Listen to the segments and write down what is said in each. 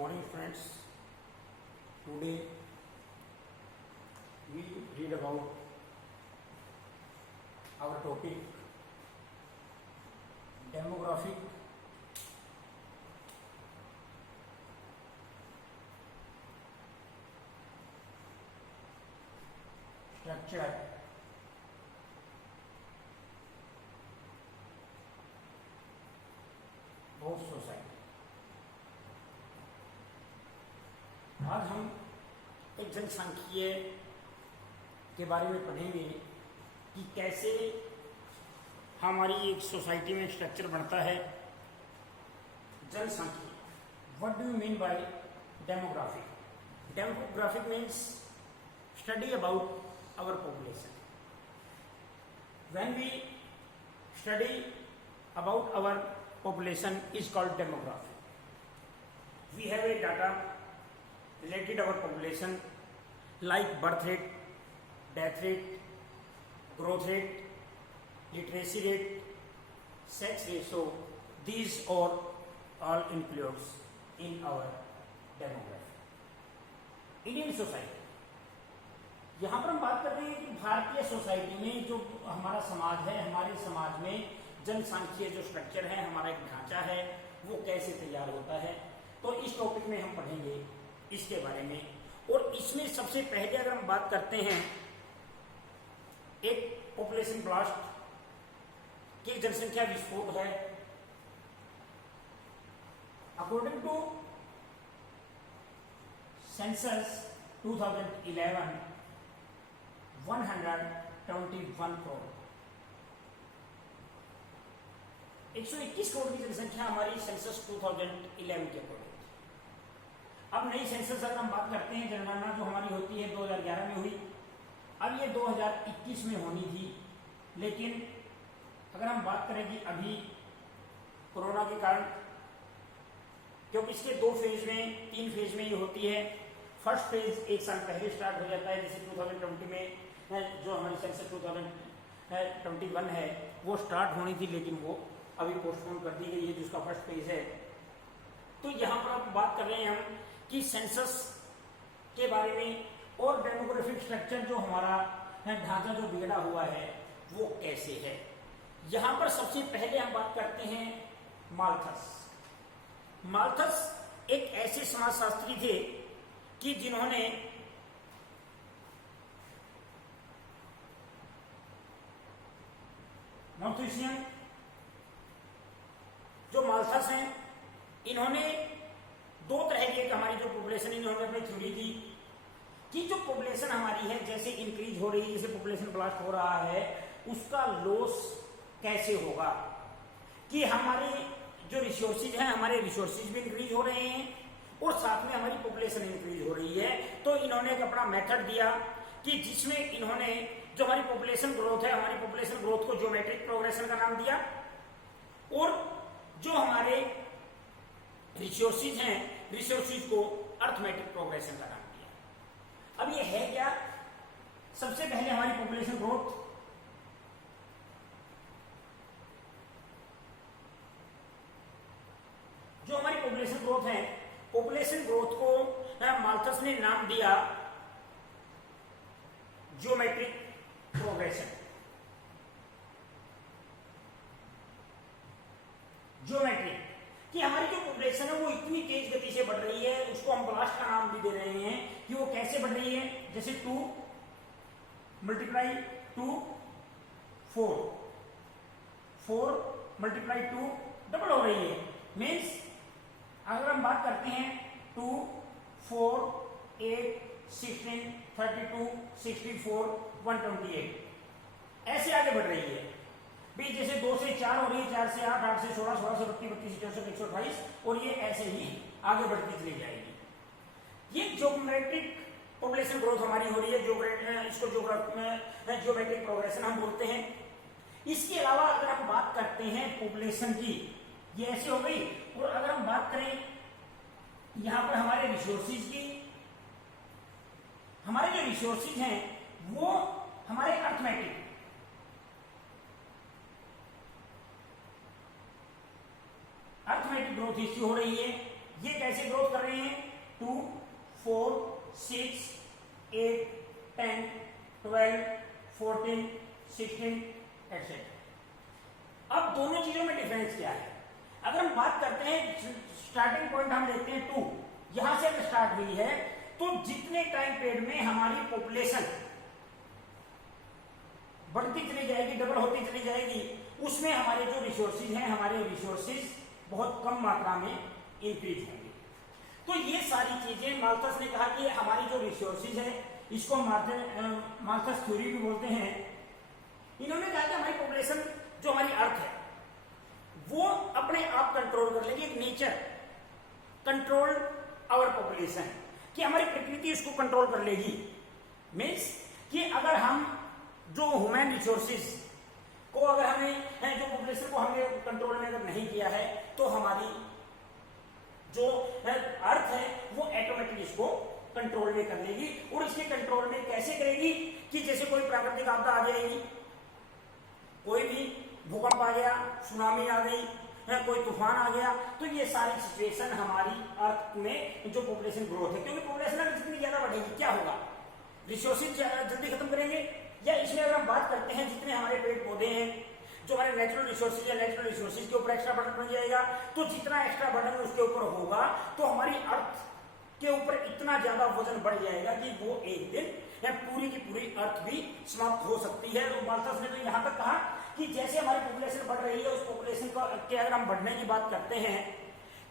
morning, friends. Today we read about our topic demographic structure of society. आज हम एक जनसांख्यिकीय के बारे में पढ़ेंगे कि कैसे हमारी एक सोसाइटी में स्ट्रक्चर बनता है। जनसांख्यिकी, what do you mean by demographic? Demographic means study about our population. When we study about our population is called demography. We have a data related our population like birth rate, death rate, growth rate, literacy rate, sex ratio. These are all includes in our demography. Indian society, यहाँ पर हम बात कर रहे हैं कि भारतीय society में जो हमारा समाज है, हमारे समाज में जनसांख्यिकीय जो स्ट्रक्चर है, हमारा एक ढांचा है, वो कैसे तैयार होता है। तो इस टॉपिक में हम पढ़ेंगे इसके बारे में। और इसमें सबसे पहले अगर हम बात करते हैं एक पॉपुलेशन ब्लास्ट की जनसंख्या विस्फोट है। According to census 2011 121 crore 121 crore की जनसंख्या हमारी सेंसस 2011 के अकॉर्डिंग। अब नई सेंसस अगर हम बात करते हैं, जनगणना जो हमारी होती है 2011 में हुई, अब ये 2021 में होनी थी। लेकिन अगर हम बात करें कि अभी कोरोना के कारण, क्योंकि इसके 2 फेज में 3 फेज में ये होती है। फर्स्ट फेज 1 साल पहले स्टार्ट हो जाता है, जैसे 2020 में जो हमारी सेंसस 2021 है वो स्टार्ट होनी थी, लेकिन वो अभी पोस्टपोन कर दी गई है, जिसका फर्स्ट फेज है। तो यहाँ पर आप बात कर रहे हैं हम कि सेंसस के बारे में और डेमोग्राफिक स्ट्रक्चर जो हमारा ढांचा जो बिगड़ा हुआ है वो कैसे है। यहाँ पर सबसे पहले हम बात करते हैं माल्थस। माल्थस एक ऐसे समाजशास्त्री थे कि जिन्होंने माल्थुसियन जो माल्थस हैं, इन्होंने 2 तरह की हमारी जो पॉपुलेशन, इन्होंने अपनी थ्योरी थी कि जो पॉपुलेशन हमारी है जैसे इंक्रीज हो रही है, जैसे पॉपुलेशन ब्लास्ट हो रहा है, उसका लॉस कैसे होगा। कि हमारे जो रिसोर्सेज हैं, हमारे रिसोर्सेज भी इंक्रीज हो रहे हैं और साथ में हमारी पॉपुलेशन इंक्रीज हो रही है। तो इन्होंने एक अपना मेथड दिया कि जिसमें इन्होंने जो हमारी पॉपुलेशन ग्रोथ है, हमारी पॉपुलेशन ग्रोथ को ज्योमेट्रिक प्रोग्रेशन का नाम दिया, और जो हमारे रिसोर्सेज हैं, रिसोर्सेज को अर्थमेटिक प्रोग्रेशन का नाम दिया। अब ये है क्या? सबसे पहले हमारी पॉपुलेशन ग्रोथ, जो हमारी पॉपुलेशन ग्रोथ है, पॉपुलेशन ग्रोथ को माल्थस ने नाम दिया ज्योमेट्रिक प्रोग्रेशन। ज्योमेट्रिक कि हमारी जो पॉपुलेशन है वो इतनी तेज गति से बढ़ रही है, उसको हम ब्लास्ट का नाम भी दे रहे हैं कि वो कैसे बढ़ रही है। जैसे 2 × 2 4, 4 × 2 डबल हो रही है। मीन्स अगर हम बात करते हैं 2 4 8 16 32 64 128, ऐसे आगे बढ़ रही है भी। जैसे 2 से 4 हो रही है, 4 से 8, 8 से 16, 16 से 32, 32 से 64, 128, और ये ऐसे ही आगे बढ़ती चली जाएगी। ये ज्योमेट्रिक पॉपुलेशन ग्रोथ हमारी हो रही है, इसको ज्योमेट्रिक प्रोग्रेशन हम बोलते हैं। इसके अलावा अगर हम बात करते हैं पॉपुलेशन की, ये ऐसे हो गई। और अगर हम बात करें यहां पर हमारे रिसोर्सेज की, हमारे जो रिसोर्सेज हैं वो हमारे अर्थमेटिक ग्रोथ इसकी हो रही है। ये कैसे ग्रोथ कर रहे हैं, 2, 4, 6, 8, 10, 12, 14, 16 एक्सेट्रा। अब दोनों चीजों में डिफरेंस क्या है? अगर हम बात करते हैं, स्टार्टिंग पॉइंट हम लेते हैं 2, यहां से अगर स्टार्ट हुई है तो जितने टाइम पीरियड में हमारी पॉपुलेशन बढ़ती चली जाएगी, डबल होती चली जाएगी, उसमें हमारे जो रिसोर्सेज हैं, हमारे रिसोर्सेज बहुत कम मात्रा में इंक्रीज होंगे। तो ये सारी चीजें माल्थस ने कहा कि हमारी जो रिसोर्सेज है, इसको माल्थस थ्योरी भी बोलते हैं। इन्होंने कहा कि हमारी पॉपुलेशन जो हमारी अर्थ है वो अपने आप कंट्रोल कर लेगी, एक नेचर कंट्रोल आवर पॉपुलेशन, कि हमारी प्रकृति इसको कंट्रोल कर लेगी। मीन्स कि अगर हम जो ह्यूमन रिसोर्सेज को, अगर हमें जो पॉपुलेशन को हमने कंट्रोल में अगर नहीं किया है, तो हमारी जो अर्थ है वो ऑटोमेटिक इसको कंट्रोल में कर लेगी। और इसके कंट्रोल में कैसे करेगी कि जैसे कोई प्राकृतिक आपदा आ जाएगी, कोई भी भूकंप आ गया, सुनामी आ गई, कोई तूफान आ गया, तो ये सारी सिचुएशन हमारी अर्थ में जो पॉपुलेशन ग्रोथ है, क्योंकि पॉपुलेशन अगर जितनी ज्यादा बढ़ेगी क्या होगा, रिसोर्सेज जल्दी खत्म करेंगे। या इसमें अगर हम बात करते हैं, जितने हमारे पेड़ पौधे हैं, जो हमारे नेचुरल रिसोर्सेज है, नेचुरल रिसोर्सेज के ऊपर एक्स्ट्रा बर्डन बन जाएगा, तो जितना एक्स्ट्रा बर्डन उसके ऊपर होगा तो हमारी अर्थ के ऊपर इतना ज्यादा वजन बढ़ जाएगा कि वो एक दिन पूरी की पूरी अर्थ भी समाप्त हो सकती है। तो माल्थस ने तो यहां तक कहा कि जैसे हमारी पॉपुलेशन बढ़ रही है, उस पॉपुलेशन के अगर हम बढ़ने की बात करते हैं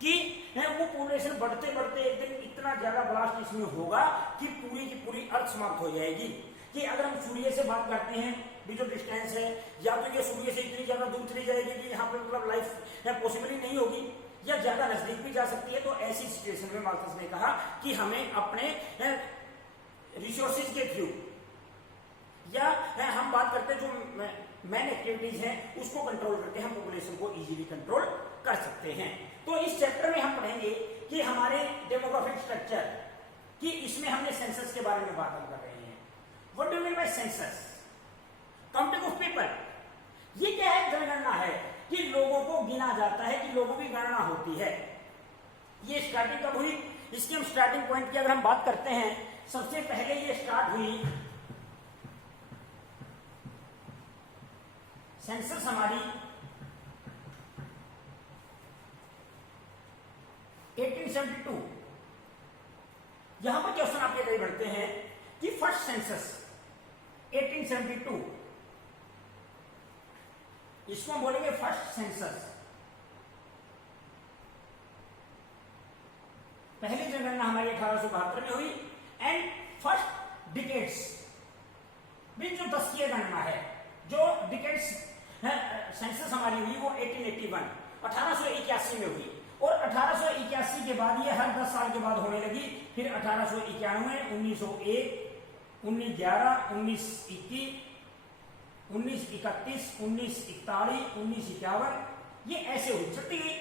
कि वो पॉपुलेशन बढ़ते बढ़ते एक दिन इतना ज्यादा ब्लास्ट इसमें होगा कि पूरी की पूरी अर्थ समाप्त हो जाएगी। कि अगर हम सूर्य से बात करते हैं, भी जो डिस्टेंस है, या तो ये सूर्य से इतनी ज्यादा दूर चली जाएगी कि यहाँ पे मतलब लाइफ पॉसिबल ही नहीं होगी, या ज्यादा नजदीक भी जा सकती है। तो ऐसी सिचुएशन में माल्थस ने कहा कि हमें अपने रिसोर्सेज के थ्रू, या हम बात करते हैं जो मेन एक्टिविटीज हैं, उसको कंट्रोल करके हम पॉपुलेशन को इजीली कंट्रोल कर सकते हैं। तो इस चैप्टर में हम पढ़ेंगे कि हमारे डेमोग्राफिक स्ट्रक्चर, कि इसमें हमने सेंसस के बारे में बात कर रहे हैं। What do you mean bye census? Counting of people. ये क्या है? जनगणना है, कि लोगों को गिना जाता है, कि लोगों की गणना होती है। ये स्टार्टिंग कब हुई? इसकी हम स्टार्टिंग पॉइंट की अगर हम बात करते हैं, सबसे पहले ये स्टार्ट हुई सेंसस हमारी 1872। यहां पर क्वेश्चन आपके कई बढ़ते हैं कि फर्स्ट सेंसस 1872, इसको हम बोलेंगे फर्स्ट सेंसस। पहली जनगणना हमारी 1872 में हुई। एंड फर्स्ट डिकेड्स भी जो 10 की गणना है, जो डिकेड्स सेंसस हमारी हुई वो 1881 में हुई। और 1881 के बाद ये हर 10 साल के बाद होने लगी। फिर 1891, 1901, 1911, 1921, 1931, 1941, 1951, ये ऐसे हुई, चलती गई।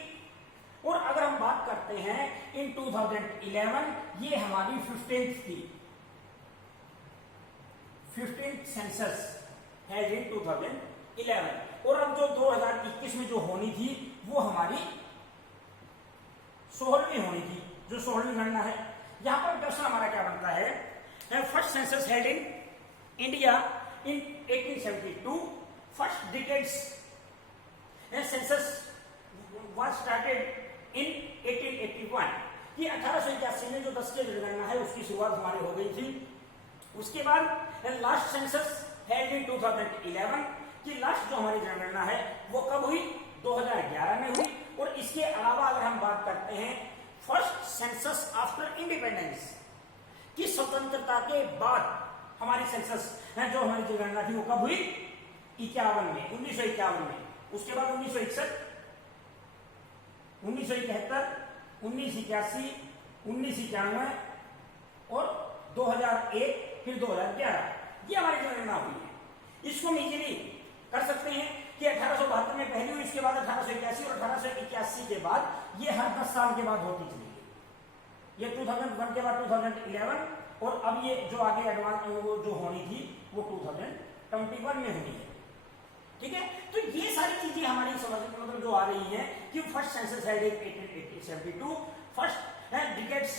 और अगर हम बात करते हैं इन 2011, ये हमारी 15th थी, 15th सेंसस है इन 2011। और अब जो 2021 में जो होनी थी वो हमारी 16वीं होनी थी, जो 16वीं गणना है। यहां पर क्वेश्चन हमारा क्या बनता है? First census head in India in 1872, first decades census was started in 1881। ये 1881 में जो 10 की जनगणना है उसकी शुरुआत हमारी हो गई थी। उसके बाद लास्ट सेंसस हेल्ड इन 2011 की लास्ट जो हमारी जनगणना है वो कब हुई? 2011 में हुई। और इसके अलावा अगर हम बात करते हैं फर्स्ट सेंसस आफ्टर इंडिपेंडेंस, की स्वतंत्रता के बाद हमारी सेंसस जो हमारी जनगणना थी वो कब हुई? 1951 में, 1951 में। उसके बाद 1961, 1971, 1981, 1991 और 2001, फिर 2011, ये हमारी जनगणना हुई है। इसको हम इजीली कर सकते हैं कि 1872 में पहली हुई, इसके बाद 1881 और 1881 के बाद ये हर 10 साल के बाद होती चली गई। ये 2001 के बाद 2011, और अब ये जो आगे एडवांस वो जो होनी थी वो 2021 में होनी है। ठीक है, तो ये सारी चीजें हमारी समझ मतलब जो आ रही है कि first census head in 1872, first decades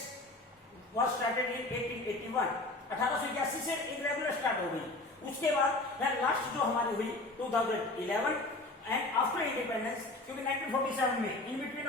was started in 1881, 1881 से एक रेगुलर स्टार्ट हो गई। उसके बाद लास्ट जो हमारी हुई 2011 एंड आफ्टर इंडिपेंडेंस, क्योंकि 1947 में इन बिटवीन